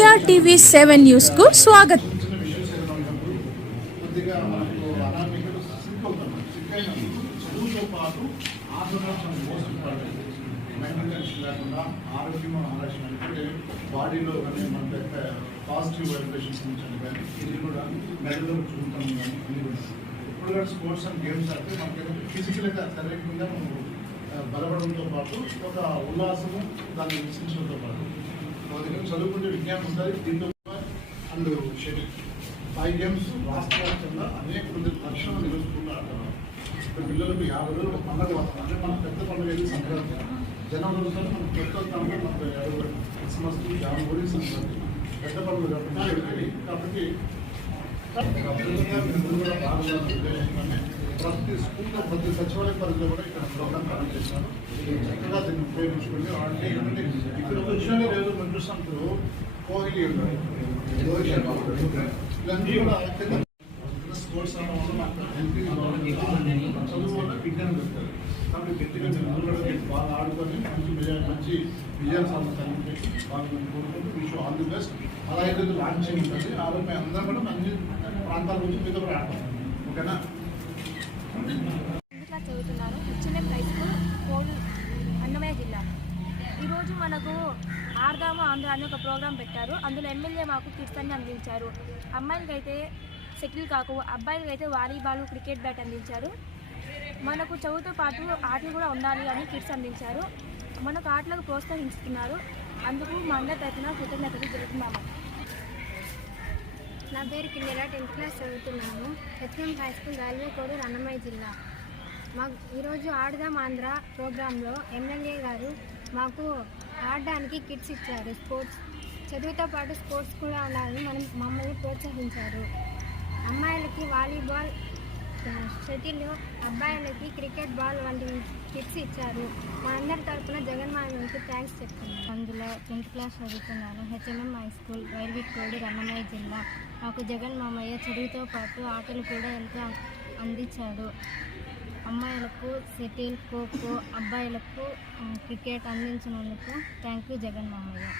GRTV 7 న్యూస్కు స్వాగతం. బాడీలో కానీ మనకి పాజిటివ్ వైబ్రేషన్స్ నుంచి కానీ ఇది కూడా మెదడులో చూస్తాం కానీ అన్ని కూడా ఇప్పుడు కూడా స్పోర్ట్స్ అండ్ గేమ్స్ ఆడితే మనకి ఫిజికల్గా శరీరంగా మనం బలపడంతో పాటు ఒక ఉల్లాసము దాన్ని విశ్లేషణతో పాటు అందుకని చదువుకుంటే విజ్ఞానం ఉంటుంది. దీంతో అండ్ షెడ్యూల్ 5 గేమ్స్ రాష్ట్ర వ్యాప్తంగా అనేక మంది లక్షల నిలుచుకుంటూ ఆడుతున్నారు. ఇప్పుడు పిల్లలకు 50 రోజులు ఒక పండుగ వస్తాం అంటే మన పెద్ద పండుగ ఏది సంక్రాంతి. జనవరి రోజుల్లో మనం కొత్త వస్తాము మనకు క్రిస్మస్ జనవరి సంక్రాంతి పెద్ద పండుగ కాబట్టి కాబట్టి ప్రతి స్కూల్లో ప్రతి సచివాలయ పరిధిలో కూడా ఇక్కడ ప్రోగ్రామ్ కండక్ట్ చేశారు. చక్కగా దీన్ని ఉపయోగించుకోండి. అంటే ఏంటంటే ఇక్కడ వచ్చిన రోజు మనం చూసినప్పుడు కోహ్లీ ఇవన్నీ కూడా స్పోర్ట్స్ అవ్వడం వల్ల మాకు చదువు వల్ల విజ్ఞానం పెడతారు. కాబట్టి గట్టిగా బాగా ఆడుకొని మంచి విజయాలు సాధించాలని వాళ్ళు కోరుకుంటూ విష్ ఆల్ ది బెస్ట్. అలా అయితే లాంచింగ్ ఉంటుంది. ఆ రోజు మేము అందరం కూడా అన్ని ప్రాంతాల నుంచి మీతో కూడా ఆడతాం. ఓకేనా? చదువుతున్నాను H&M high school coal Annamayya జిల్లా. ఈరోజు మనకు ఆడదాము ఆంధ్ర అని ఒక ప్రోగ్రాం పెట్టారు. అందులో ఎమ్మెల్యే మాకు కిట్స్ అన్ని అందించారు. అమ్మాయిలకైతే సెటిల్ కాకు, అబ్బాయిలకైతే వాలీబాల్ క్రికెట్ బ్యాట్ అందించారు. మనకు చదువుతో పాటు ఆటలు కూడా ఉండాలి అని కిట్స్ అందించారు. మనకు ఆటలకు ప్రోత్సహిస్తున్నారు. అందుకు మా అందరి తరఫున కృతజ్ఞతలు జరుగుతున్నాము. నా పేరు కిన్నెర, 10th క్లాస్ చదువుతున్నాను. HM high school railway code Annamayya జిల్లా. మాకు ఈరోజు ఆడదాం ఆంధ్ర ప్రోగ్రాంలో ఎమ్మెల్యే గారు మాకు ఆడడానికి కిట్స్ ఇచ్చారు. స్పోర్ట్స్ చదువుతో పాటు స్పోర్ట్స్ కూడా ఉండాలని మమ్మల్ని ప్రోత్సహించారు. అమ్మాయిలకి వాలీబాల్, షటిల్, అబ్బాయిలకి క్రికెట్ బాల్ వంటి కిట్స్ ఇచ్చారు. మా అందరి తరఫున జగన్మోహన్కి థ్యాంక్స్ చెప్తున్నాను. అందులో 10th క్లాస్ చదువుతున్నాను. HMM high school railway code Annamayya జిల్లా. మాకు జగన్ మామయ్య చదువుతో పాటు ఆటలు కూడా ఎంతో అందించాడు. అమ్మాయిలకు షటిల్, ఖోఖో, అబ్బాయిలకు క్రికెట్ అందించినందుకు థ్యాంక్ యూ జగన్ మామయ్య.